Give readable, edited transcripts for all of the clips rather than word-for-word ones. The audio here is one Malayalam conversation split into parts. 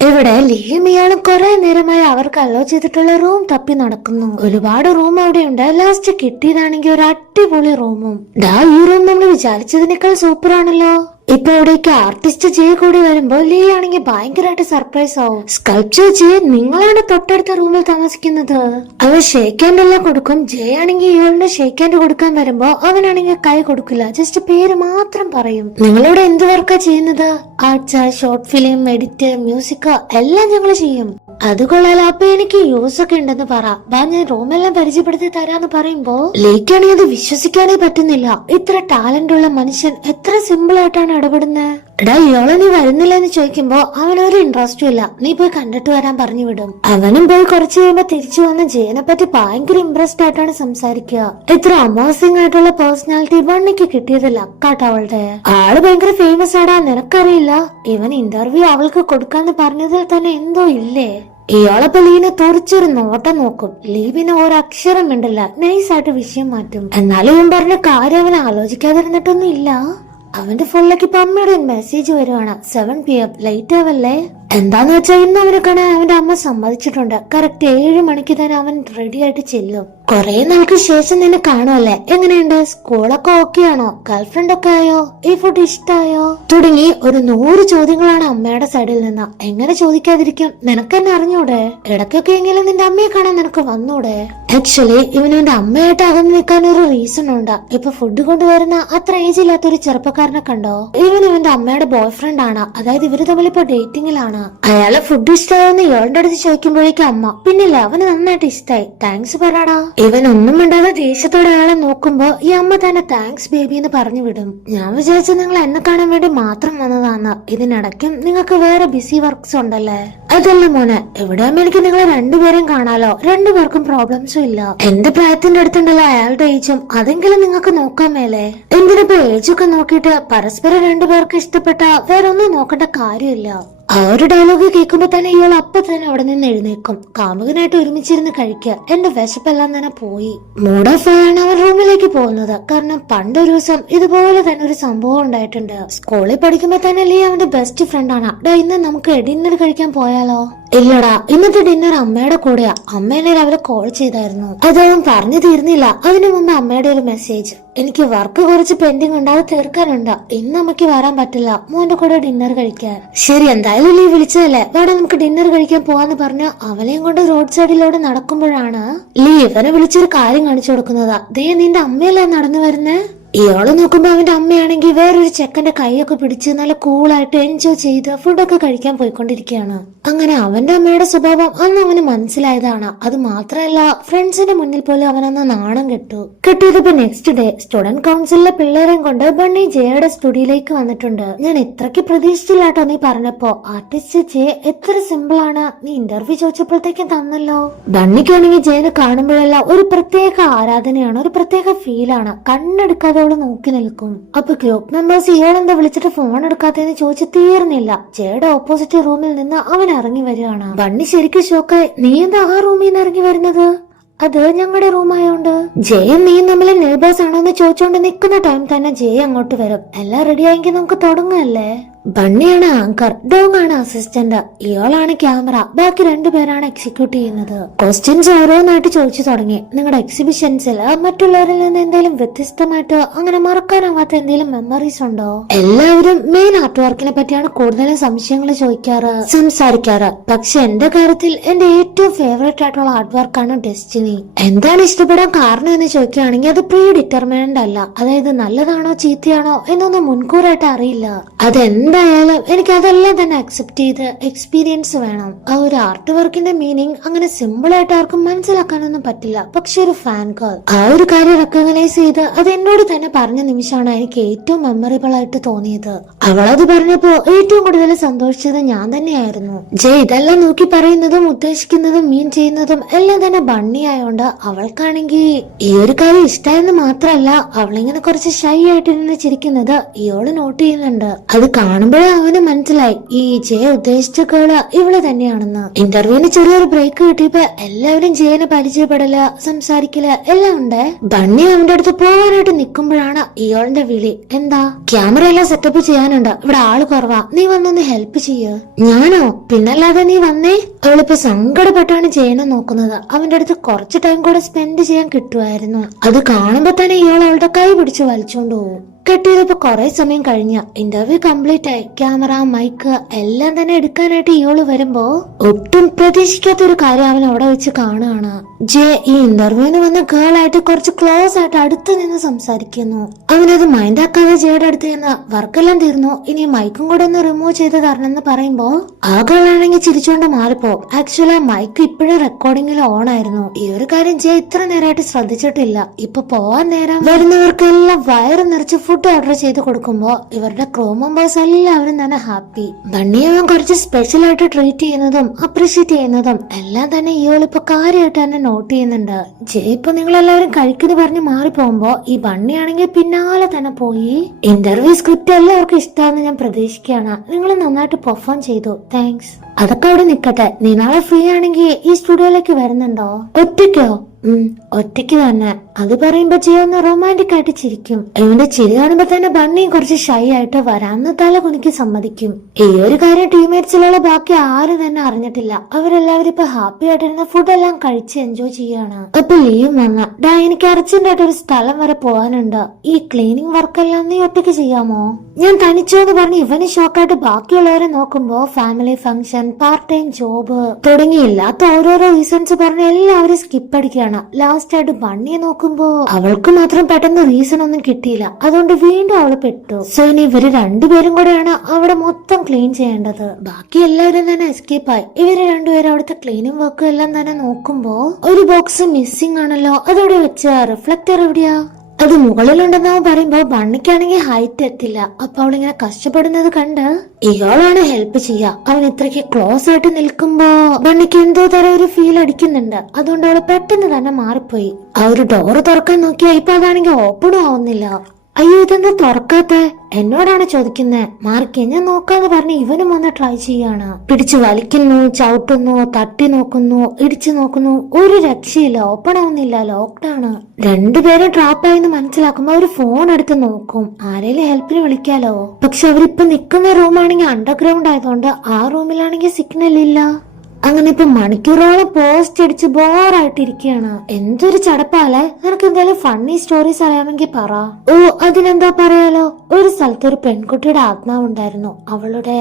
ഇവിടെ ലിയും ഇയാളും കുറെ നേരമായി അവർക്ക് അലോ ചെയ്തിട്ടുള്ള റൂം തപ്പി നടക്കുന്നു. ഒരുപാട് റൂം അവിടെയുണ്ട്. ലാസ്റ്റ് കിട്ടിയതാണെങ്കിൽ ഒരു അടിപൊളി റൂമും. ഈ റൂം നമ്മൾ വിചാരിച്ചതിനേക്കാൾ സൂപ്പർ ആണല്ലോ. ഇപ്പൊ അവിടേക്ക് ആർട്ടിസ്റ്റ് ജെ കൂടി വരുമ്പോ ലീ ആണെങ്കിൽ ഭയങ്കരമായിട്ട് സർപ്രൈസ് ആവും. സ്കൾപ്ചർ ജെ, നിങ്ങളാണ് തൊട്ടടുത്ത റൂമിൽ താമസിക്കുന്നത്. അവൻ ഷേക്ക് ഹാൻഡ് എല്ലാം കൊടുക്കും. ജെ ആണെങ്കിൽ ഇയാളുടെ ഷേക്ക് ഹാൻഡ് കൊടുക്കാൻ വരുമ്പോ അവനാണെങ്കിൽ കൈ കൊടുക്കില്ല, ജസ്റ്റ് പേര് മാത്രം പറയും. നിങ്ങളിവിടെ എന്ത് വർക്കാ ചെയ്യുന്നത്? Arts, short film, edit, music എല്ലാം ഞങ്ങൾ ചെയ്യും. അത് കൊള്ളാലോ, അപ്പൊ എനിക്ക് യൂസ് ഒക്കെ ഉണ്ടെന്ന് പറ. ഞാൻ റൂമെല്ലാം പരിചയപ്പെടുത്തി തരാന്ന് പറയുമ്പോ ലീക്കാണെങ്കിൽ അത് വിശ്വസിക്കാനേ പറ്റുന്നില്ല. ഇത്ര ടാലന്റ് ഉള്ള മനുഷ്യൻ എത്ര സിമ്പിൾ ആയിട്ടാണ് ഇടപെടുന്നത്. എടാ, ഇയാളെ നീ വരുന്നില്ല എന്ന് ചോദിക്കുമ്പോ അവനൊരു ഇൻട്രസ്റ്റും ഇല്ല. നീ പോയി കണ്ടിട്ട് വരാൻ പറഞ്ഞു വിടും. അവനും പോയി കുറച്ചു കഴിയുമ്പോ തിരിച്ചു വന്ന ജയനെ പറ്റി ഭയങ്കര ഇംപ്രസ്ഡ് ആയിട്ടാണ് സംസാരിക്കുക. ഇത്ര അമേസിംഗ് ആയിട്ടുള്ള പേഴ്സണാലിറ്റി ബണ്ണിക്ക് കിട്ടിയത് ലക്കാട്ടോ അവളുടെ. ആള് ഭയങ്കര ഫേമസ് ആടാ, നിനക്കറിയില്ല? ഇവൻ ഇന്റർവ്യൂ അവൾക്ക് കൊടുക്കാന്ന് പറഞ്ഞതിൽ തന്നെ എന്തോ ഇല്ലേ. ഇയാളപ്പോ ലീനെ തുറച്ചൊരു നോട്ടം നോക്കും. ലീ പിന്നെ ഒരക്ഷരം മിണ്ടില്ല, നൈസായിട്ട് വിഷയം മാറ്റും. എന്നാലും ഇവൻ പറഞ്ഞ കാര്യം അവൻ ആലോചിക്കാതിരുന്നിട്ടൊന്നും ഇല്ല. അവന്റെ ഫോണിലേക്ക് ഇപ്പൊ അമ്മയുടെ മെസ്സേജ് വരുവാണ്. 7 PM ലൈറ്റ് ആവല്ലേ. എന്താന്ന് വെച്ചാ ഇന്ന് അവനെ കാണാൻ അവന്റെ അമ്മ സമ്മതിച്ചിട്ടുണ്ട്. കറക്റ്റ് 7 മണിക്ക് തന്നെ അവൻ റെഡി ആയിട്ട് ചെല്ലും. കൊറേ നാൾക്ക് ശേഷം നിന്നെ കാണുമല്ലേ, എങ്ങനെയുണ്ട്? സ്കൂളൊക്കെ ഓക്കെ ആണോ? ഗേൾഫ്രണ്ട് ഒക്കെ ആയോ? ഈ ഫുഡ് ഇഷ്ടായോ? തുടങ്ങി ഒരു 100 ചോദ്യങ്ങളാണ് അമ്മയുടെ സൈഡിൽ നിന്ന്. എങ്ങനെ ചോദിക്കാതിരിക്കും? നിനക്കെന്നെ അറിഞ്ഞൂടെ? ഇടയ്ക്കൊക്കെ എങ്കിലും നിന്റെ അമ്മയെ കാണാൻ നിനക്ക് വന്നൂടെ? ആക്ച്വലി ഇവനെന്റെ അമ്മയായിട്ട് അകന്നു നിൽക്കാൻ ഒരു റീസൺ ഉണ്ട്. ഇപ്പൊ ഫുഡ് കൊണ്ടുവരുന്ന അത്ര ഏജ് ഇല്ലാത്തൊരു ചെറുപ്പക്കാരനെ കണ്ടോ? ഇവന്റെ അമ്മയുടെ ബോയ് ഫ്രണ്ട് ആണ്. അതായത് ഇവര് തമ്മിൽ ഇപ്പൊ ഡേറ്റിംഗിലാണ്. അയാളെ ഫുഡ് ഇഷ്ടമായെന്ന് ഇയാളുടെ അടുത്ത് ചോദിക്കുമ്പോഴേക്കും അമ്മ, പിന്നില്ല അവന് നന്നായിട്ട് ഇഷ്ടായി, താങ്ക്സ് പറയാടാ. ഇവൻ ഒന്നും മിണ്ടാതെ ദേഷ്യത്തോടെ അയാളെ നോക്കുമ്പോ ഈ അമ്മ തന്നെ താങ്ക്സ് ബേബി എന്ന് പറഞ്ഞു വിടും. ഞാൻ വിചാരിച്ചു നിങ്ങൾ എന്നെ കാണാൻ വേണ്ടി മാത്രം വന്നതാന്ന്. ഇതിനിടയ്ക്കും നിങ്ങൾക്ക് വേറെ ബിസി വർക്ക്സ് ഉണ്ടല്ലേ? അതല്ല മോനെ, എവിടെയാകുമ്പോ എനിക്ക് നിങ്ങളെ രണ്ടുപേരെയും കാണാലോ. രണ്ടുപേർക്കും പ്രോബ്ലംസും ഇല്ല. എന്റെ പ്രായത്തിന്റെ അടുത്തുണ്ടല്ലോ അയാളുടെ ഏജും, അതെങ്കിലും നിങ്ങൾക്ക് നോക്കാൻ മേലെ. എന്തിനിപ്പോ ഏജൊക്കെ നോക്കിയിട്ട് പരസ്പരം രണ്ടുപേർക്ക് ഇഷ്ടപ്പെട്ട വേറെ ഒന്നും നോക്കേണ്ട കാര്യമില്ല. ആ ഒരു ഡയലോഗ് കേൾക്കുമ്പോ തന്നെ ഇയാൾ അപ്പൊ തന്നെ അവിടെ നിന്ന് എഴുന്നേക്കും. കാമുകനായിട്ട് ഒരുമിച്ചിരുന്ന് കഴിക്കുക. എന്റെ വിശപ്പെല്ലാം തന്നെ പോയി. മൂഡ് ഓഫ് ആണ് അവൻ റൂമിലേക്ക് പോകുന്നത്. കാരണം പണ്ടൊരു ദിവസം ഇതുപോലെ തന്നെ ഒരു സംഭവം ഉണ്ടായിട്ടുണ്ട്. സ്കൂളിൽ പഠിക്കുമ്പോ തന്നെ ലീ അവന്റെ ബെസ്റ്റ് ഫ്രണ്ട് ആണ്. ഇന്ന് നമുക്ക് ഡിന്നർ കഴിക്കാൻ പോയാലോ? ഇല്ലടാ, ഇന്നത്തെ ഡിന്നർ അമ്മയുടെ കൂടെയാ. അമ്മ എന്നെ രാവിലെ കോൾ ചെയ്തായിരുന്നു. അതവൻ പറഞ്ഞു തീർന്നില്ല. അതിനു മുമ്പ് അമ്മയുടെ ഒരു മെസ്സേജ്, എനിക്ക് വർക്ക് കുറച്ച് പെൻഡിങ് ഉണ്ട്, അത് തീർക്കാനുണ്ട്. ഇന്ന് അമ്മയ്ക്ക് വരാൻ പറ്റില്ല, മോന്റെ കൂടെ ഡിന്നർ കഴിക്കാൻ. ശരി, എന്തായാലും ലീ വിളിച്ചതല്ലേ, വേണം നമുക്ക് ഡിന്നർ കഴിക്കാൻ പോവാന്ന് പറഞ്ഞ് അവനെയും കൊണ്ട് റോഡ് സൈഡിലൂടെ നടക്കുമ്പോഴാണ് ലീ ഇവനെ വിളിച്ചൊരു കാര്യം കാണിച്ചു കൊടുക്കുന്നതാ. ദേ, നിന്റെ അമ്മയല്ലേ നടന്നു വരുന്നേ. ഇയാള് നോക്കുമ്പോ അവന്റെ അമ്മയാണെങ്കിൽ വേറൊരു ചെക്കന്റെ കൈയൊക്കെ പിടിച്ച് നല്ല കൂളായിട്ട് എൻജോയ് ചെയ്ത് ഫുഡൊക്കെ കഴിക്കാൻ പോയിക്കൊണ്ടിരിക്കുകയാണ്. അങ്ങനെ അവന്റെ അമ്മയുടെ സ്വഭാവം അന്ന് അവന് മനസ്സിലായതാണ്. അത് മാത്രമല്ല, ഫ്രണ്ട്സിന്റെ മുന്നിൽ പോലും അവനന്ന് നാണം കെട്ടിയതിപ്പോ നെക്സ്റ്റ് ഡേ സ്റ്റുഡന്റ് കൗൺസിലിലെ പിള്ളേരെയും കൊണ്ട് ബണ്ണി ജെയുടെ സ്റ്റുഡിയോയിലേക്ക് വന്നിട്ടുണ്ട്. ഞാൻ ഇത്രയ്ക്ക് പ്രതീക്ഷിച്ചില്ലാട്ടോ നീ പറഞ്ഞപ്പോ. ആർട്ടിസ്റ്റ് ജെ എത്ര സിമ്പിൾ ആണ്, നീ ഇന്റർവ്യൂ ചോദിച്ചപ്പോഴത്തേക്കും തന്നല്ലോ. ബണ്ണിക്കാണെങ്കിൽ ജെനെ കാണുമ്പോഴെല്ലാം ഒരു പ്രത്യേക ആരാധനയാണ്, ഒരു പ്രത്യേക ഫീലാണ്. കണ്ണെടുക്കാതെ നോക്കി നിൽക്കും. അപ്പൊ ഗ്രൂപ്പ് മെമ്പേഴ്സ് ഇയാളെന്താ വിളിച്ചിട്ട് ഫോൺ എടുക്കാത്തതെന്ന് ചോദിച്ചു തീർന്നില്ല. ജെയുടെ ഓപ്പോസിറ്റ് റൂമിൽ നിന്ന് അവൻ ഇറങ്ങി വരികയാണ്. ബണ്ണി ശരിക്കും ഷോക്കായി. നീ എന്താ ആ റൂമിൽ നിന്ന് ഇറങ്ങി വരുന്നത്? അത് ഞങ്ങളുടെ റൂമായോണ്ട്. ജയും നീയും തമ്മിൽ നെയ്ബേഴ്സ് ആണോ എന്ന് ചോദിച്ചോണ്ട് നിൽക്കുന്ന ടൈം തന്നെ ജയ അങ്ങോട്ട് വരും. എല്ലാം റെഡി ആയെങ്കിൽ നമുക്ക് തുടങ്ങല്ലേ. ബണ്ണിയാണ് ആങ്കർ, ഡോങ് ആണ് അസിസ്റ്റന്റ്, ഇയാളാണ് ക്യാമറ, ബാക്കി 2 പേരാണ് എക്സിക്യൂട്ട് ചെയ്യുന്നത്. ക്വസ്റ്റ്യൻസ് ഓരോന്നായിട്ട് ചോദിച്ചു തുടങ്ങി. നിങ്ങളുടെ എക്സിബിഷൻസിൽ മറ്റുള്ളവരിൽ നിന്ന് എന്തെങ്കിലും വ്യത്യസ്തമായിട്ട് അങ്ങനെ മറക്കാനാവാത്ത എന്തെങ്കിലും മെമ്മറീസ് ഉണ്ടോ? എല്ലാവരും മെയിൻ ആർട്ട് വർക്കിനെ പറ്റിയാണ് കൂടുതലും സംശയങ്ങൾ സംസാരിക്കാറ്. പക്ഷെ എന്റെ കാര്യത്തിൽ എന്റെ ഏറ്റവും ഫേവറേറ്റ് ആയിട്ടുള്ള ആർട്ട് വർക്കാണ് ഡെസ്റ്റിനി. എന്താണ് ഇഷ്ടപ്പെടാൻ കാരണം എന്ന് ചോദിക്കുകയാണെങ്കിൽ അത് പ്രീ ഡിറ്റർമിനന്റ് അല്ല. അതായത് നല്ലതാണോ ചീത്തയാണോ എന്നൊന്നും മുൻകൂറായിട്ട് അറിയില്ല. അതെന്തായാലും എനിക്ക് അതെല്ലാം തന്നെ അക്സെപ്റ്റ് ചെയ്ത് എക്സ്പീരിയൻസ് വേണം. ആ ഒരു ആർട്ട് വർക്കിന്റെ മീനിങ് അങ്ങനെ സിമ്പിൾ ആയിട്ട് ആർക്കും മനസ്സിലാക്കാനൊന്നും പറ്റില്ല. പക്ഷെ ഒരു ഫാൻ ഗേൾ ആ ഒരു കാര്യം റെക്കഗ്നൈസ് ചെയ്ത് അത് എന്നോട് തന്നെ പറഞ്ഞ നിമിഷമാണ് എനിക്ക് ഏറ്റവും മെമ്മറബിൾ ആയിട്ട് തോന്നിയത്. അവളത് പറഞ്ഞപ്പോ ഏറ്റവും കൂടുതൽ സന്തോഷിച്ചത് ഞാൻ തന്നെയായിരുന്നു. ജയ് ഇതെല്ലാം നോക്കി പറയുന്നതും ഉദ്ദേശിക്കുന്നതും മീൻ ചെയ്യുന്നതും എല്ലാം തന്നെ ബണ്ണി ആയോണ്ട് അവൾക്കാണെങ്കിൽ ഈ ഒരു കാര്യം ഇഷ്ടമായെന്ന് മാത്രമല്ല, അവളിങ്ങനെ കുറച്ച് ഷൈ ആയിട്ട് നിന്ന് ചിരിക്കുന്നത് ഇയാള് നോട്ട് ചെയ്യുന്നുണ്ട്. അത് കാണും കാണുമ്പോഴേ അവന് മനസ്സിലായി ഈ ജയ ഉദ്ദേശിച്ച കേള് ഇവള് തന്നെയാണെന്ന്. ഇന്റർവ്യൂവിന് ചെറിയൊരു ബ്രേക്ക് കിട്ടിയപ്പോ എല്ലാവരും ജയനെ പരിചയപ്പെടല്, സംസാരിക്കല് എല്ലാം ഉണ്ട്. ബണ്ണി അവന്റെ അടുത്ത് പോകാനായിട്ട് നിക്കുമ്പോഴാണ് ഇയാളുടെ വിളി. എന്താ? ക്യാമറ എല്ലാം സെറ്റപ്പ് ചെയ്യാനുണ്ട്, ഇവിടെ ആള് കുറവാ, നീ വന്നൊന്ന് ഹെൽപ്പ് ചെയ്യ്. ഞാനോ? പിന്നല്ലാതെ നീ വന്നേ. അവളിപ്പോ സങ്കടപ്പെട്ടാണ് ജയനെ നോക്കുന്നത്. അവന്റെ അടുത്ത് കുറച്ച് ടൈം കൂടെ സ്പെൻഡ് ചെയ്യാൻ കിട്ടുമായിരുന്നു. അത് കാണുമ്പോ തന്നെ ഇയാൾ അവളുടെ കൈ പിടിച്ച് വലിച്ചോണ്ട് പോകും. കെട്ടിയതിപ്പോ കുറെ സമയം കഴിഞ്ഞ ഇന്റർവ്യൂ കംപ്ലീറ്റ് ആയി. ക്യാമറ, മൈക്ക് എല്ലാം തന്നെ എടുക്കാനായിട്ട് ഇയാള് വരുമ്പോ ഒട്ടും പ്രതീക്ഷിക്കാത്ത ഒരു കാര്യം അവൻ അവിടെ വെച്ച് കാണുകയാണ്. ജെ ഈ ഇന്റർവ്യൂവിന് വന്ന ഗേൾ ആയിട്ട് കുറച്ച് ക്ലോസ് ആയിട്ട് അടുത്ത് നിന്ന് സംസാരിക്കുന്നു. അവനത് മൈൻഡ് ആക്കാതെ ജയുടെ അടുത്ത് നിന്ന് വർക്കെല്ലാം തീർന്നു, ഇനി മൈക്കും കൂടെ ഒന്ന് റിമൂവ് ചെയ്ത് തരണം എന്ന് പറയുമ്പോ ആ ഗേൾ ആണെങ്കിൽ ചിരിച്ചോണ്ട് മാറിപ്പോ. ആക്ച്വലി ആ മൈക്ക് ഇപ്പോഴും റെക്കോർഡിംഗിൽ ഓൺ ആയിരുന്നു. ഈ ഒരു കാര്യം ജെ ഇത്ര നേരമായിട്ട് ശ്രദ്ധിച്ചിട്ടില്ല. ഇപ്പൊ പോവാൻ നേരം വരുന്നവർക്കെല്ലാം വയറ് നിറച്ച് ഫുഡ് ഓർഡർ ചെയ്ത് കൊടുക്കുമ്പോ ഇവരുടെ ക്രൂ മെമ്പേഴ്സ് എല്ലാവരും തന്നെ ഹാപ്പി. ബണ്ണിയെ അവൻ കുറച്ച് സ്പെഷ്യൽ ആയിട്ട് ട്രീറ്റ് ചെയ്യുന്നതും അപ്രീഷിയേറ്റ് ചെയ്യുന്നതും എല്ലാം തന്നെ ഇയാളിപ്പോ കാര്യമായിട്ട് തന്നെ നോട്ട് ചെയ്യുന്നുണ്ട്. ജെ ഇപ്പൊ നിങ്ങളെല്ലാവരും കഴിക്കുന്നു പറഞ്ഞ് മാറിപ്പോകുമ്പോ ഈ ബണ്ണിയാണെങ്കിൽ പിന്നാലെ തന്നെ പോയി ഇന്റർവ്യൂ സ്ക്രിപ്റ്റ് എല്ലാവർക്കും ഇഷ്ടമാണെന്ന് ഞാൻ പ്രതീക്ഷിക്കുകയാണ്, നിങ്ങൾ നന്നായിട്ട് പെർഫോം ചെയ്തു, താങ്ക്സ്. അതൊക്കെ അവിടെ നിക്കട്ടെ, നീ നാളെ ഫ്രീ ആണെങ്കിൽ ഈ സ്റ്റുഡിയോയിലേക്ക് വരുന്നുണ്ടോ? ഒറ്റയ്ക്കോ? ഒറ്റയ്ക്ക് തന്നെ. അത് പറയുമ്പോ ചെയ്യുന്ന റൊമാൻറ്റിക് ആയിട്ട് ചിരിക്കും. ഇവന്റെ ചിരി കാണുമ്പോ തന്നെ ബണ്ണിയും കുറച്ച് ഷൈ ആയിട്ട് വരാന്ന് തല കുനിക്ക് സമ്മതിക്കും. ഈ ഒരു കാര്യം ടീംമേറ്റ്സിലുള്ള ബാക്കി ആരും തന്നെ അറിഞ്ഞിട്ടില്ല. അവരെല്ലാവരും ഇപ്പൊ ഹാപ്പി ആയിട്ടിരുന്ന ഫുഡ് എല്ലാം കഴിച്ച് എൻജോയ് ചെയ്യാണ്. അപ്പൊ ലീവ് വന്ന ഡാ എനിക്ക് അർജന്റായിട്ട് ഒരു സ്ഥലം വരെ പോകാനുണ്ട്, ഈ ക്ലീനിങ് വർക്കെല്ലാം നീ ഒറ്റയ്ക്ക് ചെയ്യാമോ? ഞാൻ തനിച്ചോന്ന് പറഞ്ഞ് ഇവന് ഷോക്കായിട്ട് ബാക്കിയുള്ളവരെ നോക്കുമ്പോ family function, part time job തുടങ്ങിയില്ലാത്ത ഓരോരോ റീസൺസ് പറഞ്ഞ് എല്ലാവരും സ്കിപ്പ് അടിക്കുകയാണ്. ലാസ്റ്റ് ആയിട്ട് ബണ്ണിയെ നോക്കുമ്പോ അവൾക്ക് മാത്രം പെട്ടെന്ന് റീസൺ ഒന്നും കിട്ടിയില്ല. അതുകൊണ്ട് വീണ്ടും അവള് പെട്ടു. സോ ഇനി ഇവര് രണ്ടുപേരും കൂടെയാണ് അവിടെ മൊത്തം ക്ലീൻ ചെയ്യേണ്ടത്. ബാക്കി എല്ലാവരും തന്നെ എസ്കേപ്പ് ആയി. ഇവര് രണ്ടുപേരും അവിടുത്തെ ക്ലീനിങ് വർക്ക് എല്ലാം തന്നെ നോക്കുമ്പോ ഒരു ബോക്സ് മിസ്സിംഗ് ആണല്ലോ, അതവിടെ വെച്ച റിഫ്ലക്ടർ എവിടെയാ? അത് മുകളിലുണ്ടെന്നാവും പറയുമ്പോ ബണ്ണിക്കാണെങ്കിൽ ഹൈറ്റ് എത്തില്ല. അപ്പൊ അവളിങ്ങനെ കഷ്ടപ്പെടുന്നത് കണ്ട് ഇയാളാണ് ഹെൽപ്പ് ചെയ്യാ. അവൻ ഇത്രയ്ക്ക് ക്ലോസ് ആയിട്ട് നിൽക്കുമ്പോ ബണ്ണിക്ക് എന്തോ തരം ഒരു ഫീൽ അടിക്കുന്നുണ്ട്. അതുകൊണ്ട് അവള് പെട്ടെന്ന് തന്നെ മാറിപ്പോയി. ആ ഒരു ഡോറ് തുറക്കാൻ നോക്കിയാ ഇപ്പൊ അതാണെങ്കിൽ ഓപ്പണും ആവുന്നില്ല. അയ്യോ ഇതെന്താ തുറക്കാത്ത? എന്നോടാണ് ചോദിക്കുന്നേ. മാറിക്കേ, ഞാൻ നോക്കാന്ന് പറഞ്ഞ് ഇവനും വന്ന് ട്രൈ ചെയ്യാണ്. പിടിച്ചു വലിക്കുന്നു, ചവിട്ടുന്നു, തട്ടി നോക്കുന്നു, ഇടിച്ചു നോക്കുന്നു, ഒരു രക്ഷയില്ല. ഓപ്പൺ ആവുന്നില്ല, ലോക്ക്ഡാണ്. രണ്ടുപേരും ട്രാപ്പായെന്ന് മനസ്സിലാക്കുമ്പോ അവര് ഫോൺ എടുത്ത് നോക്കും, ആരേലും ഹെൽപ്പിന് വിളിക്കാലോ. പക്ഷെ അവരിപ്പൊ നിക്കുന്ന റൂമാണെങ്കിൽ അണ്ടർഗ്രൗണ്ട് ആയതുകൊണ്ട് ആ റൂമിലാണെങ്കിൽ സിഗ്നൽ ഇല്ല. അങ്ങനെ ഇപ്പൊ മണിക്കൂറോളം പോസ്റ്റ് അടിച്ച് ബോറായിട്ടിരിക്കുകയാണ്. എന്തൊരു ചടപ്പാലേ. നിനക്ക് എന്തായാലും ഫണ്ണി സ്റ്റോറീസ് അറിയാമെങ്കിൽ പറ. ഓ അതിനെന്താ പറയാലോ. ഒരു സ്ഥലത്ത് ഒരു പെൺകുട്ടിയുടെ ആത്മാവുണ്ടായിരുന്നു. അവളുടെ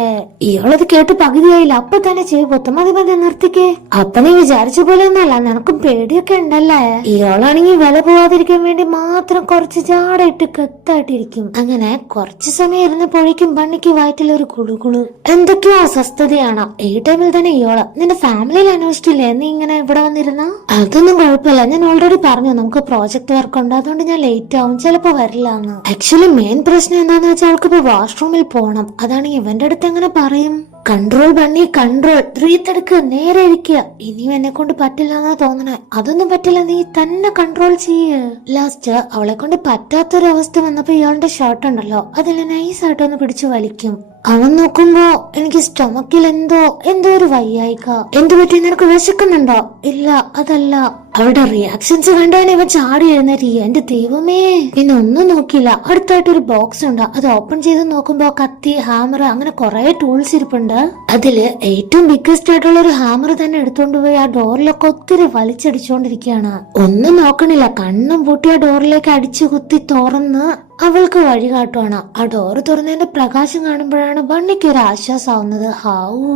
ഇയാളത് കേട്ട് പകുതിയായില്ല. അപ്പൊ തന്നെ ചെയ്തു പൊത്തും. മതി മതി നിർത്തിക്കേ. അപ്പൊ നീ വിചാരിച്ച പോലെ ഒന്നല്ല, നിനക്കും പേടിയൊക്കെ ഉണ്ടല്ലേ. ഇയാളാണെങ്കിൽ വില പോവാതിരിക്കാൻ വേണ്ടി മാത്രം കുറച്ച് ജാടയിട്ട് കെത്തായിട്ടിരിക്കും. അങ്ങനെ കുറച്ചു സമയം ഇരുന്നപ്പോഴേക്കും ബണ്ണിക്ക് വയറ്റിൽ ഒരു കുളുകുളു, എന്തൊക്കെയോ അസ്വസ്ഥതയാണ്. ഈ ടൈമിൽ തന്നെ ഇയാള്, നിന്റെ ഫാമിലിയിൽ അന്വേഷിച്ചില്ലേ നീ ഇങ്ങനെ ഇവിടെ വന്നിരുന്ന? അതൊന്നും കുഴപ്പമില്ല, ഞാൻ ഓൾറെഡി പറഞ്ഞു നമുക്ക് പ്രോജക്ട് വർക്ക് ഉണ്ട്, അതുകൊണ്ട് ഞാൻ ലേറ്റ് ആവും, ചിലപ്പോ വരില്ല എന്ന്. ആക്ച്വലി മെയിൻ പ്രശ്നം എന്താന്ന് വെച്ചാൽ അവൾക്ക് ഇപ്പൊ വാഷ്റൂമിൽ പോണം. അതാണ് ഇവന്റെ അടുത്ത് എങ്ങനെ പറയും. കൺട്രോൾ ബണ്ണി കൺട്രോൾ, ബ്രീത്തെടുക്കുക, നേരെ ഇരിക്കുക. ഇനിയും എന്നെ കൊണ്ട് പറ്റില്ല എന്നാ തോന്നണേ. അതൊന്നും പറ്റില്ല, നീ തന്നെ കൺട്രോൾ ചെയ്യ്. ലാസ്റ്റ് അവളെ കൊണ്ട് പറ്റാത്തൊരു അവസ്ഥ വന്നപ്പോ ഇയാളുടെ ഷർട്ട് ഉണ്ടല്ലോ അതിൽ നൈസായിട്ടൊന്ന് പിടിച്ചു വലിക്കും. അവൻ നോക്കുമ്പോ എനിക്ക് സ്റ്റൊമക്കിൽ എന്തോ ഒരു വയ്യായിക. എന്തു പറ്റി, നിനക്ക് വിശക്കുന്നുണ്ടോ? ഇല്ല അതല്ല. അവളുടെ റിയാക്ഷൻസ് കണ്ടാണ് ഇവൻ ചാടി എഴുന്നേറ്റ്. എന്റെ ദൈവമേ. പിന്നെ ഒന്നും നോക്കിയില്ല. അടുത്തായിട്ട് ഒരു ബോക്സ് ഉണ്ട്. അത് ഓപ്പൺ ചെയ്ത് നോക്കുമ്പോ കത്തി, ഹാമർ, അങ്ങനെ കുറെ ടൂൾസ് ഇരിപ്പുണ്ട്. അതില് ഏറ്റവും ബിഗ്ഗസ്റ്റ് ആയിട്ടുള്ള ഒരു ഹാമർ തന്നെ എടുത്തോണ്ട് പോയി ആ ഡോറിലൊക്കെ ഒത്തിരി വലിച്ചടിച്ചോണ്ടിരിക്കുകയാണ്. ഒന്നും നോക്കണില്ല, കണ്ണും പൂട്ടി ആ ഡോറിലേക്ക് അടിച്ചു കുത്തി തുറന്ന് അവൾക്ക് വഴി കാട്ടുവാണ്. ആ ഡോറ് തുറന്നതിന്റെ പ്രകാശം കാണുമ്പോഴാണ് ബണ്ണിക്ക് ഒരു ആശ്വാസമാവുന്നത്. ഹാവൂ.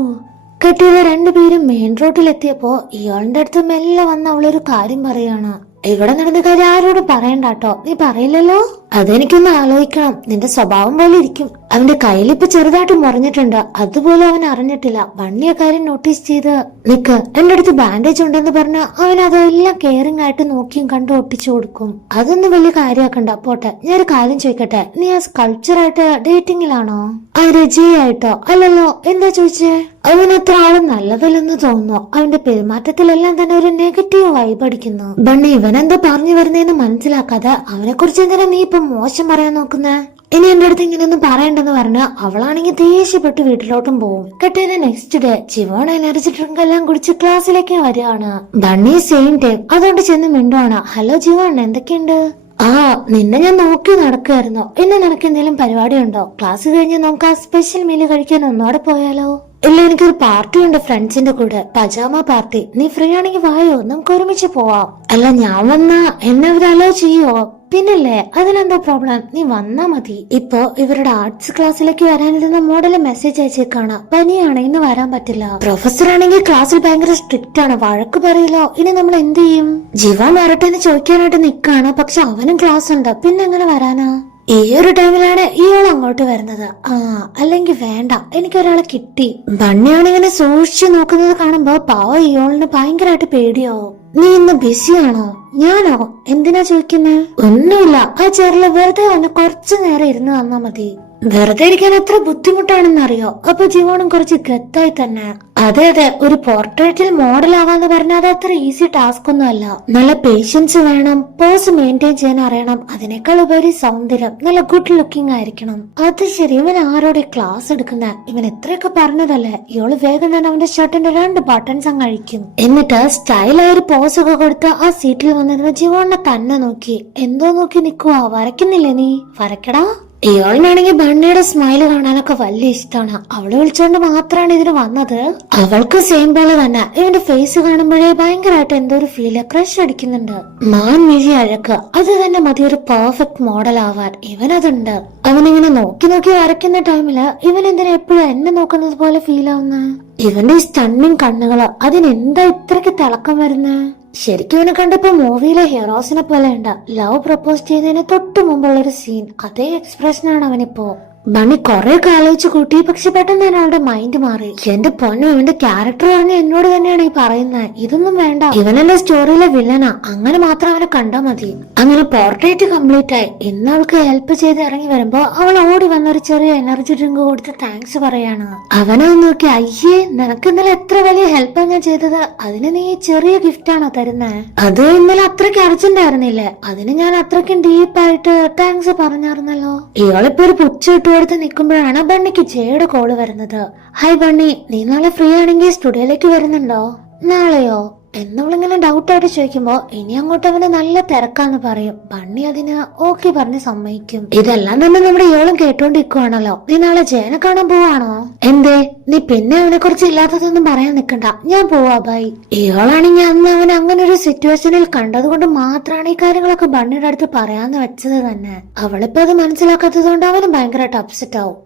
കെട്ടിയത് രണ്ടുപേരും മെയിൻ റോഡിലെത്തിയപ്പോ ഇയാളുടെ അടുത്ത് മെല്ലെ വന്ന് അവളൊരു കാര്യം പറയാണ്. ഇവിടെ നടന്ന കാര്യം ആരോടും പറയണ്ടാട്ടോ. നീ പറയില്ലല്ലോ? അതെനിക്കൊന്ന് ആലോചിക്കണം. നിന്റെ സ്വഭാവം പോലെ ഇരിക്കും. അവന്റെ കയ്യിൽ ഇപ്പൊ ചെറുതായിട്ട് മുറിഞ്ഞിട്ടുണ്ട്. അതുപോലെ അവൻ അറിഞ്ഞിട്ടില്ല. ബണ്ണിയ കാര്യം നോട്ടീസ് ചെയ്ത് നിക്ക്, എന്റെ അടുത്ത് ബാൻഡേജ് ഉണ്ടെന്ന് പറഞ്ഞ അവൻ അതെല്ലാം കെയറിംഗ് ആയിട്ട് നോക്കിയും കണ്ടു ഒട്ടിച്ചു കൊടുക്കും. അതൊന്നും വലിയ കാര്യമാക്കണ്ട. പോട്ടെ, ഞാനൊരു കാര്യം ചോദിക്കട്ടെ, നീ ആ സ്കൾപ്ചറായിട്ട് ഡേറ്റിംഗിലാണോ? ആ രജയായിട്ടോ? അല്ലല്ലോ. എന്താ ചോദിച്ചേ? അവനത്ര ആളും നല്ലതല്ലെന്ന് തോന്നുന്നു. അവന്റെ പെരുമാറ്റത്തിലെല്ലാം തന്നെ ഒരു നെഗറ്റീവ് വൈബ് അടിക്കുന്നു. ബണ്ണി ഇവനെന്താ പറഞ്ഞു വരുന്നതെന്ന് മനസ്സിലാക്കാതെ അവനെ കുറിച്ച് എന്തിനാ നീ ഇപ്പൊ മോശം പറയാൻ നോക്കുന്നേ? ഇനി എന്റെ അടുത്ത് ഇങ്ങനെയൊന്നും പറയണ്ടെന്ന് പറഞ്ഞ അവളാണെങ്കിൽ ദേഷ്യപ്പെട്ട് വീട്ടിലോട്ടും പോകും. കെട്ടിയത് നെക്സ്റ്റ് ഡേ ജിവോൺ എനർജി ഡ്രിങ്ക് എല്ലാം കുടിച്ച് ക്ലാസ്സിലേക്ക് വരികയാണ്. ബണ്ണി സെയിം ടൈം അതുകൊണ്ട് ചെന്ന് മിണ്ടുവാണ്. ഹലോ ജിവോൺ, എന്തൊക്കെയുണ്ട്? ആ, നിന്നെ ഞാൻ നോക്കി നടക്കുമായിരുന്നു. ഇന്ന് നിനക്ക് എന്തെങ്കിലും പരിപാടി ഉണ്ടോ? ക്ലാസ് കഴിഞ്ഞ് നമുക്ക് ആ സ്പെഷ്യൽ മീല് കഴിക്കാൻ ഒന്നോടെ പോയാലോ? ഇല്ല, എനിക്കൊരു പാർട്ടി ഉണ്ട് ഫ്രണ്ട്സിന്റെ കൂടെ, പജാമ പാർട്ടി. നീ ഫ്രീ ആണെങ്കിൽ വായോ, നമുക്ക് ഒരുമിച്ച് പോവാം. അല്ല, ഞാൻ വന്നാ എന്നെ അവർ അലോ ചെയ്യോ? പിന്നല്ലേ, അതിലെന്താ പ്രോബ്ലം? നീ വന്നാ മതി. ഇപ്പൊ ഇവരുടെ ആർട്സ് ക്ലാസ്സിലേക്ക് വരാനിരുന്ന മോഡല് മെസ്സേജ് അയച്ചേക്കാണ്, പനിയാണ്, ഇന്ന് വരാൻ പറ്റില്ല. പ്രൊഫസർ ആണെങ്കിൽ ക്ലാസ്സിൽ ഭയങ്കര സ്ട്രിക്റ്റ് ആണ്, വഴക്ക് പറയില്ലോ. ഇനി നമ്മൾ എന്ത് ചെയ്യും? ജീവൻ വരട്ടെ എന്ന് ചോദിക്കാനായിട്ട് നിക്കാണ്, പക്ഷെ അവനും ക്ലാസ് ഉണ്ട്, പിന്നെ എങ്ങനെ വരാനാ? ഈ ഒരു ടൈമിലാണ് ഇയാൾ അങ്ങോട്ട് വരുന്നത്. ആ, അല്ലെങ്കിൽ വേണ്ട, എനിക്കൊരാളെ കിട്ടി. ബണ്ണിയാണിങ്ങനെ സൂക്ഷിച്ചു നോക്കുന്നത് കാണുമ്പോ പാവ ഇയാളിന് ഭയങ്കരമായിട്ട് പേടിയാവും. നീ ഇന്ന് ബിസിയാണോ? ഞാനോ? എന്തിനാ ചോദിക്കുന്നേ? ഒന്നുമില്ല, ആ ചെറിയ വെറുതെ വന്ന് കുറച്ചു നേരം ഇരുന്ന് തന്നാ മതി. വെറുതെ ഇരിക്കാൻ എത്ര ബുദ്ധിമുട്ടാണെന്നറിയോ? അപ്പൊ ജീവനും കുറച്ച് ഗത്തായി തന്നെ. അതെ അതെ, ഒരു പോർട്രേറ്റിൽ മോഡൽ ആവാന്ന് പറഞ്ഞാൽ അത് അത്ര ഈസി ടാസ്ക് ഒന്നും അല്ല. നല്ല പേഷ്യൻസ് വേണം, പോസ് മെയിൻറ്റെയിൻ ചെയ്യാൻ അറിയണം, അതിനേക്കാൾ ഉപരി സൗന്ദര്യം, നല്ല ഗുഡ് ലുക്കിംഗ് ആയിരിക്കണം. അത് ശരി, ഇവൻ ആരോടെ ക്ലാസ് എടുക്കുന്ന? ഇവൻ എത്രയൊക്കെ പറഞ്ഞതല്ലേ? ഇവള് വേഗം തന്നെ അവന്റെ ഷർട്ടിന്റെ 2 ബട്ടൺസ് അങ്ങ് അഴിക്കും. എന്നിട്ട് സ്റ്റൈലായ ഒരു പോസ് ഒക്കെ കൊടുത്ത് ആ സീറ്റിൽ വന്നിരുന്ന ജീവനെ തന്നെ നോക്കി എന്തോ നോക്കി നിക്കുവാ. വരയ്ക്കുന്നില്ലേ നീ? വരയ്ക്കടാ. ഇയാളിനാണെങ്കിൽ ബണ്ണിയുടെ സ്മൈല് കാണാനൊക്കെ വലിയ ഇഷ്ടമാണ്. അവളെ വിളിച്ചോണ്ട് മാത്രമാണ് ഇതിന് വന്നത്. അവൾക്ക് സെയിം പോലെ തന്നെ ഇവന്റെ ഫേസ് കാണുമ്പോഴേ ഭയങ്കരമായിട്ട് എന്തോ ഒരു ഫീല്, ക്രഷ് അടിക്കുന്നുണ്ട്. മാൻ മിഴി അഴക്ക്, അത് തന്നെ മതി ഒരു പെർഫെക്റ്റ് മോഡൽ ആവാൻ. ഇവനതുണ്ട്. അവനിങ്ങനെ നോക്കി നോക്കി വരയ്ക്കുന്ന ടൈമില് ഇവൻ എന്തിനാ എപ്പോഴും എന്നെ നോക്കുന്നത് പോലെ ഫീൽ ആവുന്ന? ഇവന്റെ ഈ സ്റ്റണ്ണിങ് കണ്ണുകള്, അതിനെന്താ ഇത്രയ്ക്ക് തിളക്കം വരുന്നേ? ശരിക്കും ഇവനെ കണ്ടപ്പോ മൂവിയിലെ ഹീറോസിനെ പോലെ ഉണ്ട്. ലവ് പ്രപ്പോസ് ചെയ്യുന്നതിന് തൊട്ട് മുമ്പുള്ള ഒരു സീൻ, അതേ എക്സ്പ്രഷനാണ് അവനിപ്പോ. ബണ്ണി കൊറേ ആലോചിച്ച് കൂട്ടി, പക്ഷെ പെട്ടെന്ന് തന്നെ അവളുടെ മൈൻഡ് മാറി. എന്റെ പൊന്നോ, ഇവന്റെ ക്യാരക്ടർ പറഞ്ഞ എന്നോട് തന്നെയാണ് ഈ പറയുന്നത്. ഇതൊന്നും വേണ്ട, ഇവനെന്റെ സ്റ്റോറിയിലെ വില്ലനാ, അങ്ങനെ മാത്രം അവനെ കണ്ടാ മതി. അങ്ങനെ പോർട്രേറ്റ് കംപ്ലീറ്റ് ആയി. ഇന്ന് അവൾക്ക് ഹെൽപ്പ് ചെയ്ത് ഇറങ്ങി വരുമ്പോ അവൾ ഓടി വന്ന ഒരു ചെറിയ എനർജി ഡ്രിങ്ക് കൊടുത്ത് താങ്ക്സ് പറയാണ്. അവനെ നോക്കി, അയ്യേ, നിനക്ക് ഇന്നലെ എത്ര വലിയ ഹെൽപ്പാ ഞാൻ ചെയ്തത്, അതിന് നീ ചെറിയ ഗിഫ്റ്റ് ആണോ തരുന്നേ? അത് ഇന്നലെ അത്രയ്ക്ക് അർജന്റ് ആയിരുന്നില്ലേ, അതിന് ഞാൻ അത്രയ്ക്കും ഡീപ്പായിട്ട് താങ്ക്സ് പറഞ്ഞായിരുന്നല്ലോ. ഇയാളിപ്പോ ഒരു പുച്ഛ അടുത്ത് നിൽക്കുമ്പോഴാണ് ബണ്ണിക്ക് ജയുടെ കോള് വരുന്നത്. ഹായ് ബണ്ണി, നീ നാളെ ഫ്രീ ആണെങ്കിൽ സ്റ്റുഡിയോയിലേക്ക് വരുന്നുണ്ടോ? നാളെയോ എന്നവളിങ്ങനെ ഡൗട്ടായിട്ട് ചോദിക്കുമ്പോ ഇനി അങ്ങോട്ട് അവന് നല്ല തിരക്കാന്ന് പറയും. ബണ്ണി അതിന് ഓക്കെ പറഞ്ഞ് സമ്മതിക്കും. ഇതെല്ലാം തന്നെ നമ്മുടെ ഇയാളും കേട്ടോണ്ടിരിക്കുവാണല്ലോ. നീ നാളെ ജയനെ കാണാൻ പോവാണോ? എന്തേ, നീ പിന്നെ അവനെ കുറിച്ച് ഇല്ലാത്തതൊന്നും പറയാൻ നിക്കണ്ട, ഞാൻ പോവാ ബൈ. ഇയാളാണെങ്കിൽ അന്ന് അവൻ അങ്ങനെ ഒരു സിറ്റുവേഷനിൽ കണ്ടത് കൊണ്ട് മാത്രമാണ് ഈ കാര്യങ്ങളൊക്കെ ബണ്ണിയുടെ അടുത്ത് പറയാന്ന് വെച്ചത് തന്നെ. അവളിപ്പോ അത് മനസ്സിലാക്കാത്തത് കൊണ്ട് അവനും ഭയങ്കരമായിട്ട് അപ്സെറ്റ് ആവും.